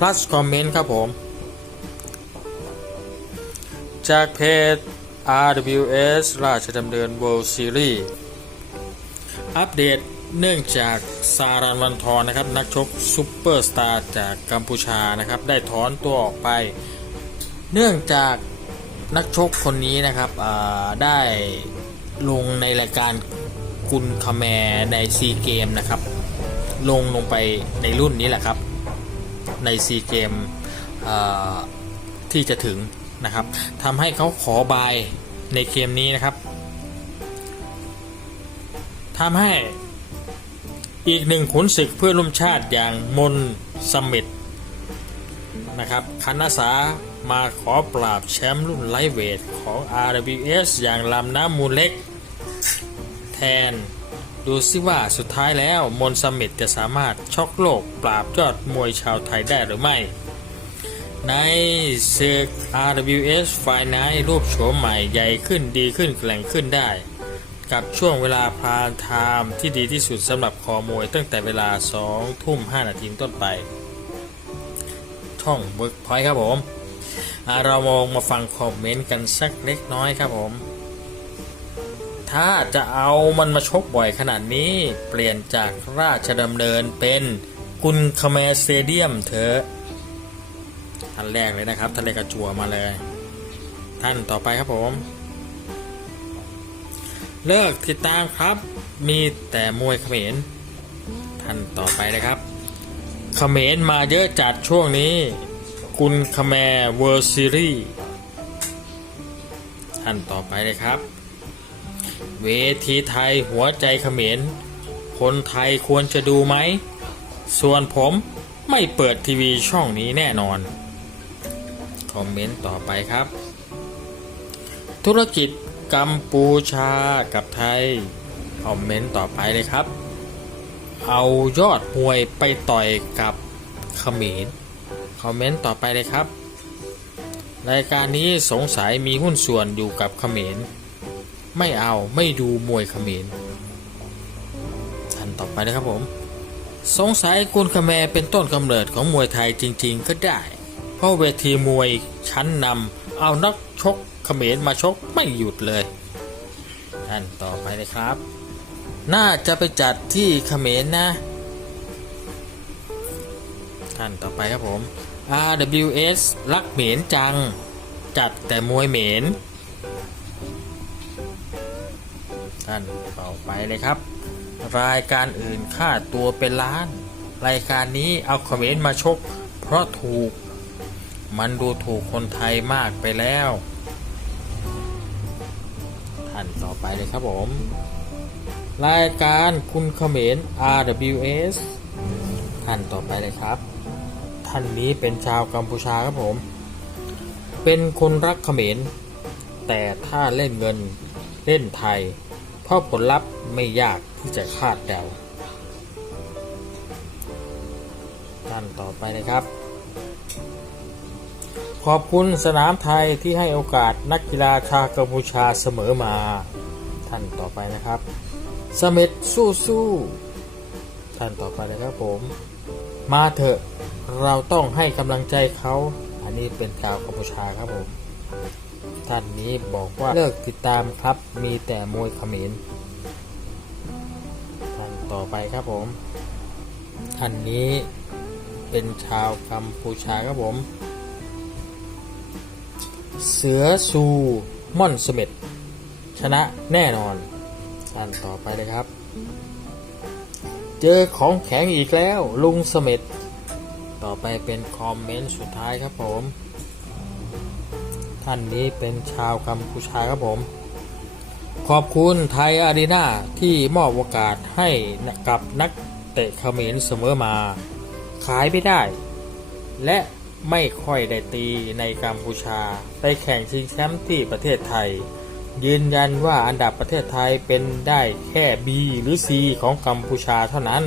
plus คอมเมนต์ครับผม จากเพจ RWS ราชดำเนิน World Series อัปเดตเนื่องจากซารันวันทอนนะครับ นักชกซูเปอร์สตาร์จากกัมพูชานะครับ ได้ถอนตัวออกไป เนื่องจากนักชกคนนี้นะครับได้ลงในรายการกุนคาแมในซีเกมนะครับ ลงลงไปในรุ่นนี้แหละครับ ในซีเกมที่จะถึงนะครับทำให้เขาขอบายในเกมนี้นะครับทำให้อีกหนึ่งขุนศึกเพื่อร่วมชาติอย่างมนสมิธนะครับคันอาสามาขอปราบแชมป์รุ่นไลท์เวทของ RWS อย่างลำน้ำมูลเล็ก แทน ดูซิว่าสุดท้ายแล้วมนสมิธจะสามารถช็อกโลกปราบยอดมวยชาวไทยได้หรือไม่ ในศึก RWS ไฟนท์รูปโฉมใหม่ใหญ่ขึ้นดีขึ้นแกร่งขึ้นได้ กับช่วงเวลาพานไทม์ที่ดีที่สุดสำหรับคอมวยตั้งแต่เวลา 2 ทุ่ม 5 นาทีต้นไป ช่อง Workpoint ครับผม เรามองมาฟังคอมเมนต์กันสักเล็กน้อยครับผม ถ้าจะเอามันมาชกบ่อยขนาดนี้ เปลี่ยนจากราชดำเนินเป็นกุนคาแมสเตเดียมเถอะท่านแรกเลยนะครับท่านเลกระจัวมาเลย ท่านต่อไปครับผม เลิกติดตามครับ มีแต่มวยเขมรท่านต่อไปนะครับเขมรมาเยอะจัดช่วงนี้ กุนคาแมเวิร์ซีรีส์ท่านต่อไปเลยครับ เวทีไทยหัวใจเขมร คนไทยควรจะดูไหม ส่วนผมไม่เปิดทีวีช่องนี้แน่นอน คอมเมนต์ต่อไปครับ ธุรกิจกัมพูชากับไทย คอมเมนต์ต่อไปเลยครับ เอายอดมวยไปต่อยกับเขมร คอมเมนต์ต่อไปเลยครับ รายการนี้สงสัยมีหุ้นส่วนอยู่กับเขมร ไม่เอาไม่ดูมวยเขมรท่านต่อไปนะครับผม สงสัยกุนคแมเป็นต้นกำเนิดของมวยไทยจริง ๆ ก็ได้ เพราะเวทีมวยชั้นนำเอานักชกเขมรมาชกไม่หยุดเลย ท่านต่อไปเลยครับ น่าจะไปจัดที่เขมรนะ ท่านต่อไปครับผม RWS รักเหมนจัง จัดแต่มวยเหมน ท่านต่อไปเลยครับ รายการอื่นค่าตัวเป็นล้าน รายการนี้เอาคอมเขมนต์มาชก เพราะถูก มันดูถูกคนไทยมากไปแล้ว ท่านต่อไปเลยครับผม รายการคุณเขมร RWS ท่านต่อไปเลยครับ ท่านนี้เป็นชาวกัมพูชาครับผม เป็นคนรักเขมรแต่ถ้าเล่นเงินเล่นไทย ราะผลลัพธ์ไม่ยากที่จะคาดเดาท่านต่อไปนะครับ ขอบคุณสนามไทยที่ให้โอกาสนักกีฬาชาวกัมพูชาเสมอมาท่านต่อไปนะครับสมิธสู้สู้ท่านต่อไปนะครับผม มาเถอะเราต้องให้กำลังใจเขา อันนี้เป็นชาวกัมพูชาครับผม ท่านนี้บอกว่าเลิกติดตามครับ มีแต่มวยเขมรท่านต่อไปครับผม ท่านนี้เป็นชาวกัมพูชาครับผม เสือซูม่อนสเม็ดชนะแน่นอน ท่านต่อไปเลยครับ เจอของแข็งอีกแล้วลุงสเม็ดต่อไปเป็นคอมเมนต์สุดท้ายครับผม ท่านนี้เป็นชาวกัมพูชาครับผม ขอบคุณไทยอารีนาที่มอบโอกาสให้กับนักเตะเขมรเสมอมา ขายไม่ได้ และไม่ค่อยได้ตีในกัมพูชา ไปแข่งชิงแชมป์ที่ประเทศไทย ยืนยันว่าอันดับประเทศไทยเป็นได้แค่ B หรือ C ของกัมพูชาเท่านั้น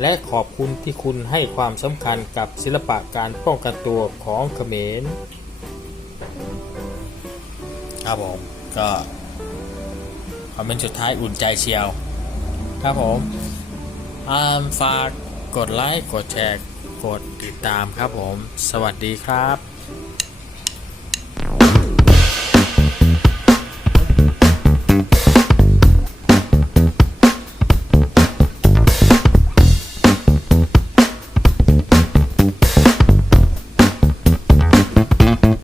และขอบคุณที่คุณให้ความสำคัญกับศิลปะการป้องกันตัวของเขมร ครับผม ก็คอมเมนต์สุดท้ายอุ่นใจเชียว ครับผมอ่าฝากกดไลค์ กดแชร์ กดติดตามครับผม สวัสดีครับ